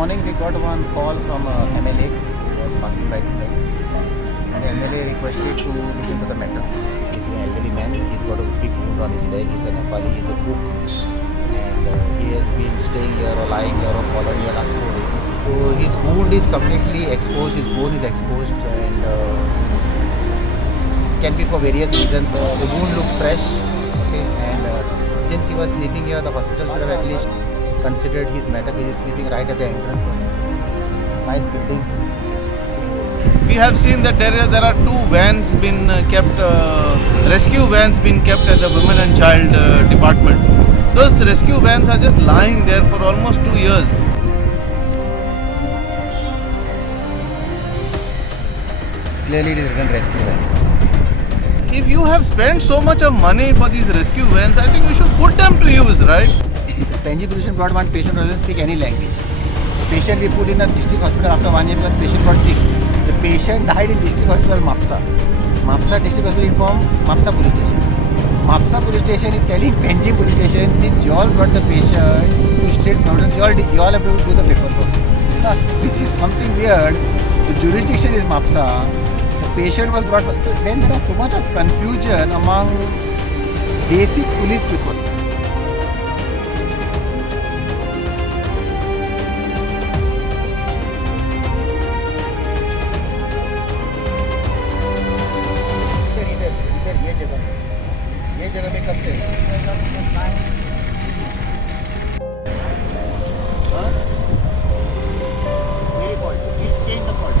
morning we got one call from a MLA who was passing by the side. And the MLA requested to look into the matter. He's an elderly man. He's got a big wound on his leg. He's a Nepali. He's a cook, and he has been staying here or lying here or fallen here last 4 days. So his wound is completely exposed. His bone is exposed, and can be for various reasons. The wound looks fresh. Okay, and since he was sleeping here, the hospital should have at least considered his matter, because he's sleeping right at the entrance of this nice building. We have seen that there are two vans been kept, rescue vans been kept at the women and child department. Those rescue vans are just lying there for almost 2 years. Clearly it is written rescue van. If you have spent so much of money for these rescue vans, I think you should put them to use, right? The PNG pollution brought one patient who doesn't speak any language. The patient we put in a district hospital after 1 year because the patient got sick. The patient died in district hospital Mapsa. Mapsa district hospital informed Mapsa police station. Mapsa police station is telling PNG police station, since you all brought the patient to state province, you all have to do the paperwork. Now, this is something weird. The jurisdiction is Mapsa. The patient was brought. So then there is so much of confusion among basic police people. ये जगह में कब से मेरी fault change the fault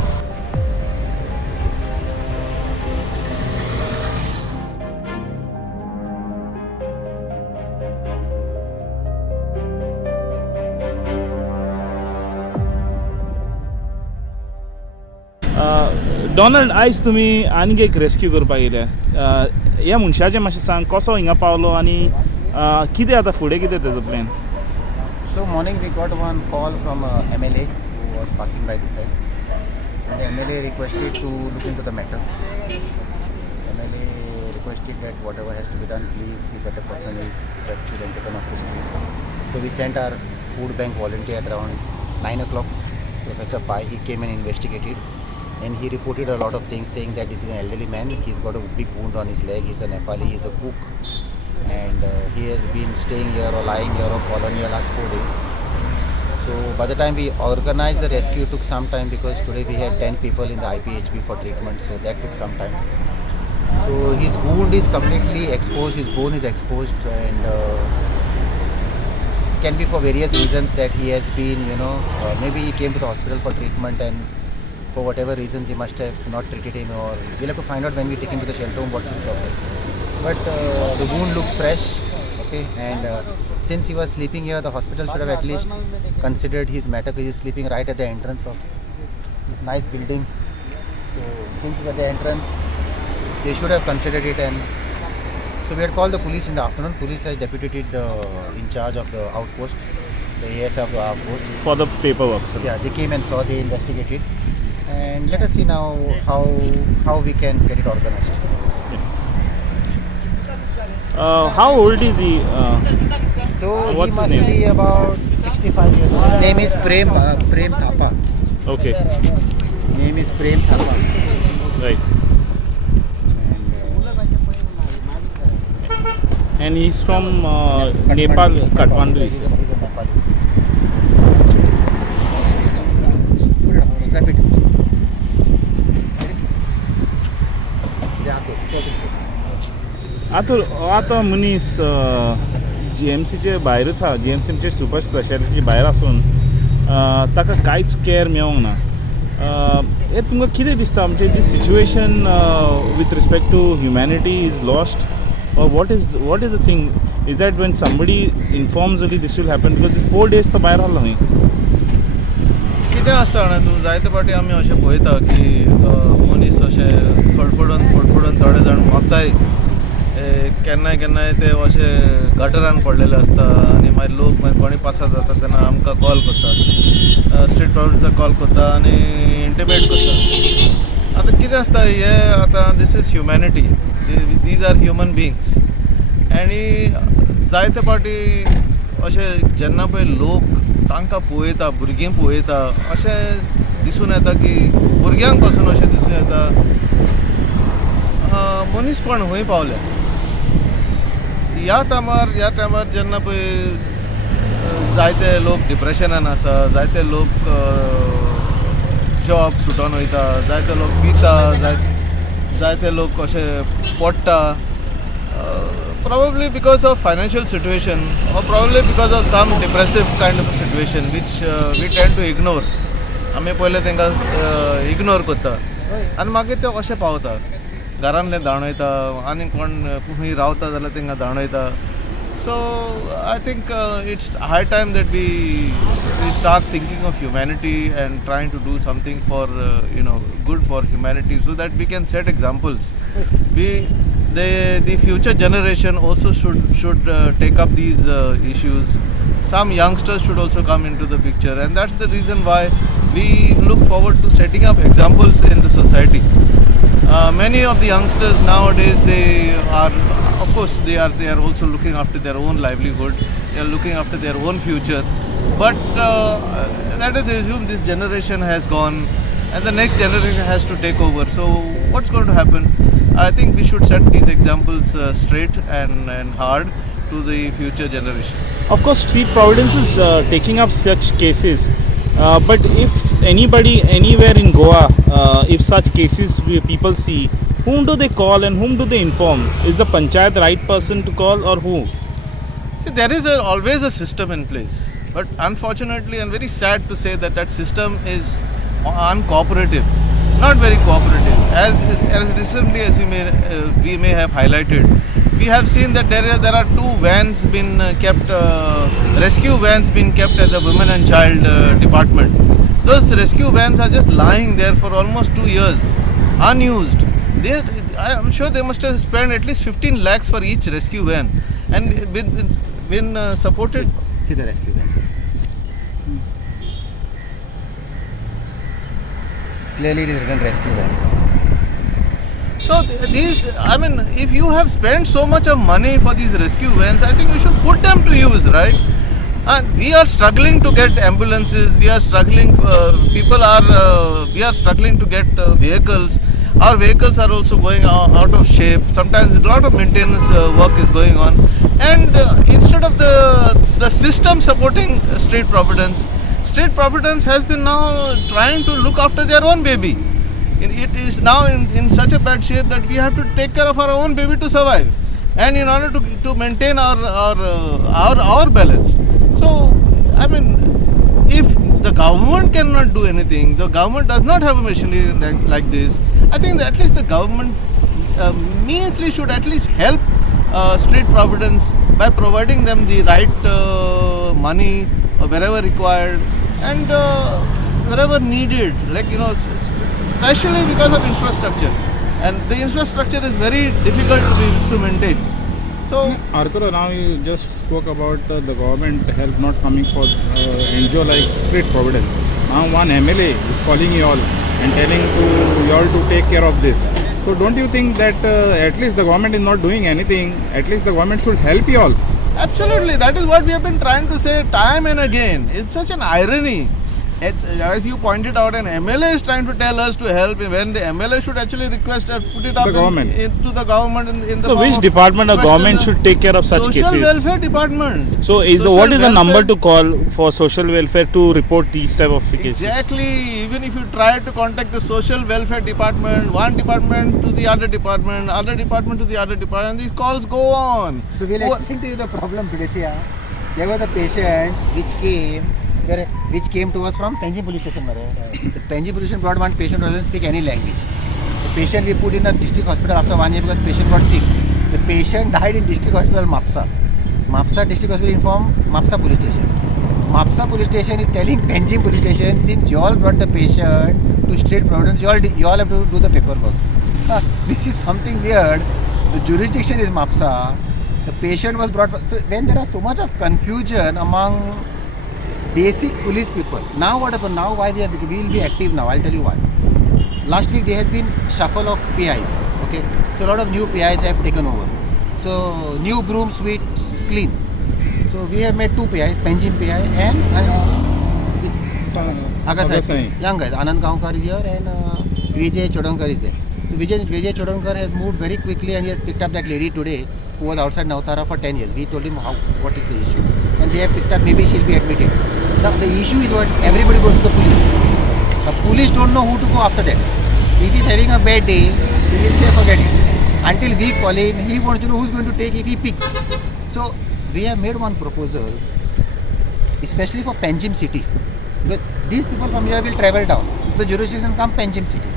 Donald आयज तुमी आनीक एक रेस्क्यू करपाक येयले ह्या मनशाचें मातशें सांग कसो हिंगा पावलो आनी कितें आतां फुडें कितें तेजो plan. So morning we got one call from a MLA who was passing by the side, and the MLA requested to look into the matter. MLA requested that whatever has to be done, please see that the person is rescued and taken off the street. So we sent our food bank volunteer at around 9 o'clock. Professor Pai, he came and investigated, and he reported a lot of things, saying that this is an elderly man. He's got a big wound on his leg. He's a Nepali. He's a cook, and he has been staying here or lying here or fallen here last 4 days. So by the time we organized the rescue, it took some time, because today we had 10 people in the IPHB for treatment, so that took some time. So his wound is completely exposed. His bone is exposed, and can be for various reasons that he has been, maybe he came to the hospital for treatment, and for whatever reason they must have not treated him, or we'll have to find out when we take him to the shelter home what's his problem. But the wound looks fresh, okay, and since he was sleeping here, the hospital should have at least considered his matter, because he's sleeping right at the entrance of this nice building. So since he's at the entrance, they should have considered it, and so we had called the police in the afternoon. Police has deputed the in charge of the outpost, the AS of the outpost. For the paperwork, sir. Yeah, they came and saw, they investigated, and let us see now how we can get it organized. How old is he? So what's he his must name? be about 65 years old. His name is Prem Thapa. Okay, Name is Prem Thapa. right. And he's from Nepal, Kathmandu, he said. He's a Nepali. Strap it. आतां मनीस GMCचे भायरच आहा. GMCचे super speciality भायर आसून ताका कांयच care मेळोंक ना. हे तुमकां कितें दिसता, म्हणजे this situation with respect to humanity is lost, or what is the thing? Is that when somebody informs only this will happen, because 4 days तो भायर आसलो न्ही. कितें आसता जाणा तूं, जायते फावटी आमी अशें पळयता की मनीस अशें फडफडून थोडे जाण वताय, केन्नाय ते अशें गटरान पडलेले आसता, आनी मागीर लोक मागीर कोणी पासार जाता तेन्ना आमकां कॉल करता, स्ट्रीट प्रॉब्लम्साक कॉल करता आनी इंटिमेट करता. आतां कितें आसता, हे आतां this is humanity, these are human beings, आनी जायते फावटी अशें जेन्ना पळय लोक तांकां पळयता भुरगीं पळयता अशें दिसून येता की भुरग्यांक पासून अशें दिसून येता मनीसपण खंय पावल्या. ह्या टायमार जेन्ना पळय जायते लोक डिप्रेशनान आसा, जायते लोक जॉब सुटोन वयता, जायते लोक पिता, जायते लोक अशे पडटा, probably because of financial situation or probably because of some depressive kind of a situation which we tend to ignore. आमी पयले तांकां इग्नोर करता आनी मागीर ते अशें पावता घरांतले दाणयता आनी कोण खंय रावता जाल्यार तांकां दाणयता. So I think it's high time that we start thinking of humanity and trying to do something for good for humanity so that we can set examples. The future generation also should take up these issues. Some youngsters should also come into the picture, and that's the reason why we look forward to setting up examples in the society. Many of the youngsters nowadays, they are, of course, they are also looking after their own livelihood. They are looking after their own future. But let us assume this generation has gone, and the next generation has to take over. So what's going to happen? I think we should set these examples straight and hard to the future generation. Of course, Street Providence is taking up such cases. But if anybody anywhere in Goa, if such cases people see, whom do they call and whom do they inform? Is the panchayat the right person to call or who? See, there is always a system in place. But unfortunately, and very sad to say that system is uncooperative, not very cooperative. As recently as we may have highlighted, we have seen that there are two vans been kept, rescue vans been kept at the women and child department. Those rescue vans are just lying there for almost 2 years, unused. I am sure they must have spent at least 15 lakhs for each rescue van, and been supported. See the rescue vans. Clearly, it is written rescue van. So if you have spent so much of money for these rescue vans, I think you should put them to use, right? And we are struggling to get ambulances. We are struggling. We are struggling to get vehicles. Our vehicles are also going out of shape. Sometimes a lot of maintenance work is going on, and instead of the system supporting Street Providence has been now trying to look after their own baby. It is now in such a bad shape that we have to take care of our own baby to survive, and in order to maintain our balance. So if the government cannot do anything, the government does not have a machinery like this, I think that at least the government meaningfully should at least help Street Providence by providing them the right money wherever required and wherever needed, especially because of infrastructure, and the infrastructure is very difficult to maintain. So Arthur, now you just spoke about the government help not coming for NGO like Street Providence. Now one MLA is calling you all and telling you all to take care of this. So don't you think that at least the government is not doing anything? At least the government should help you all. absolutely, that is what we have been trying to say time and again. It's such an irony. As you pointed out, an MLA is trying to tell us to help when the MLA should actually request and put it up The government. To the government in the So form which of department or request to government the should take care of such Social cases? Welfare Department. So what is the Social number welfare- to call for social welfare to report these type of cases? Exactly. Even if you try to contact the Social Welfare Department, one department to the other department to the other department, these calls go on. So we'll explain to you the problem today. See, there was a patient which came to us from Penji police station. The Penji police station brought one patient who doesn't speak any language. The patient we put in the district hospital after 1 year because the patient got sick. The patient died in district hospital Mapsa. Mapsa district hospital informed Mapsa police station. Mapsa police station is telling Penji police station, since you all brought the patient to Street Providence, you all have to do the paperwork. This is something weird. The jurisdiction is Mapsa. The patient was brought. So when there are so much of confusion among basic police people, now what happened? Now why we will be active now? I'll tell you why. Last week there has been shuffle of PIs. Okay, so a lot of new PIs have taken over. So new broom sweeps clean. So we have made two PIs, Penjim PI and this Agasai. Young guys, Anand Gaonkar is here and Vijay Chodankar is there. So Vijay Chodankar has moved very quickly and he has picked up that lady today who was outside Navtara for 10 years. We told him what is the issue. And they have picked up, maybe she'll be admitted. Now the issue is what everybody goes to the police. The police don't know who to go after that. If he's having a bad day, he will say forget it. Until we call him, he wants to know who's going to take if he picks. So we have made one proposal, especially for Penjim city. Because these people from here will travel down. So jurisdiction come Penjim city.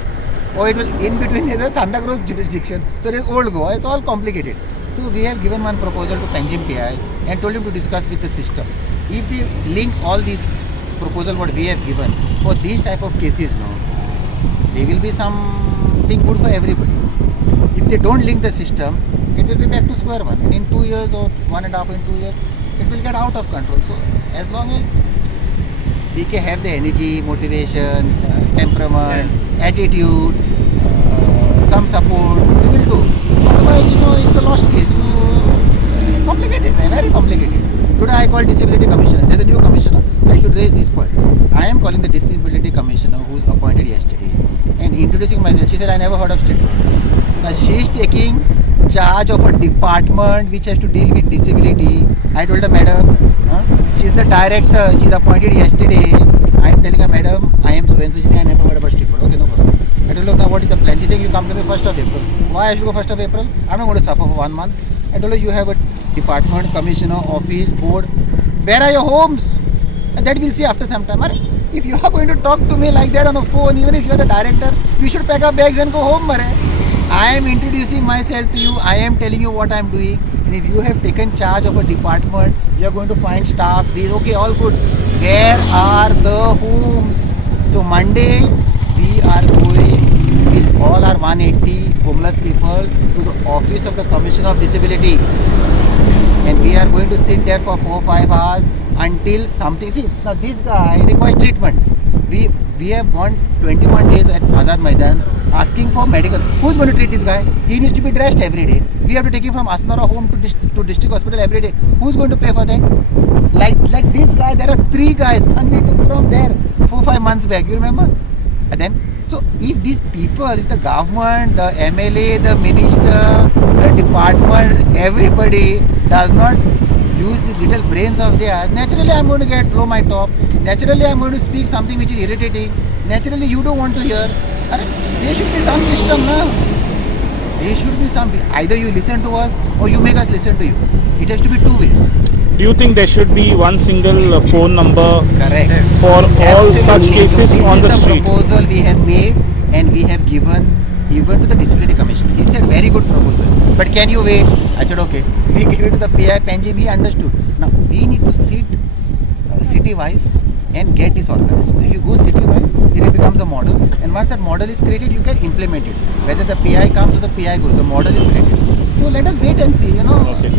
Or it will, in between is a Santa Cruz jurisdiction. So there is old Goa, it's all complicated. So we have given one proposal to Penjim PI and told him to discuss with the system. If they link all these proposal what we have given for these type of cases now, there will be something good for everybody. If they don't link the system, it will be back to square one. And in 2 years or 1.5 in 2 years, it will get out of control. So as long as we can have the energy, motivation, temperament, attitude, some support, we will do. Otherwise, it's a lost case. Complicated, very complicated. Today I called Disability Commissioner. There's a new commissioner. I should raise this point. I am calling the Disability Commissioner who's appointed yesterday and introducing myself. She said, I never heard of state providers. Now she is taking charge of a department which has to deal with disability. I told her, madam, she's the director. She's appointed yesterday. I am telling her, madam, I am so and so. She said, I never heard about state providers. Okay, no problem. I told her, now what is the plan? She said, you come to me 1st of April. Why I should go 1st of April? I'm not going to suffer for 1 month. I told her, you have a department, commissioner, office, board. Where are your homes? And that we'll see after some time. If you are going to talk to me like that on a phone, even if you are the director, you should pack up bags and go home. I am introducing myself to you. I am telling you what I am doing. And if you have taken charge of a department, you are going to find staff. Okay, all good. Where are the homes? So Monday, we are going with all our 180 homeless people to the office of the Commissioner of Disability. And we are going to sit there for 4-5 hours until something. See, now this guy requires treatment. We have gone 21 days at Azad Maidan asking for medical. Who's going to treat this guy? He needs to be dressed every day. We have to take him from Asnara home to district hospital every day. Who's going to pay for that? Like this guy, there are 3 guys and we took from there 4-5 months back. You remember? And then, so if these people, if the government, the MLA, the minister, the department, everybody does not use these little brains of theirs, naturally I'm going to blow my top. Naturally I'm going to speak something which is irritating. Naturally you don't want to hear. There should be some system now. There should be some. Either you listen to us or you make us listen to you. It has to be 2 ways. Do you think there should be one single phone number Correct. for all such cases on the street? This is the proposal we have made and we have given even to the Disability Commission. He said very good proposal. But can you wait? I said okay. We gave it to the PI Penjim. He understood. Now we need to sit city-wise and get this organized. So if you go city-wise, then it becomes a model. And once that model is created, you can implement it. Whether the PI comes or the PI goes, the model is created. So let us wait and see. Okay.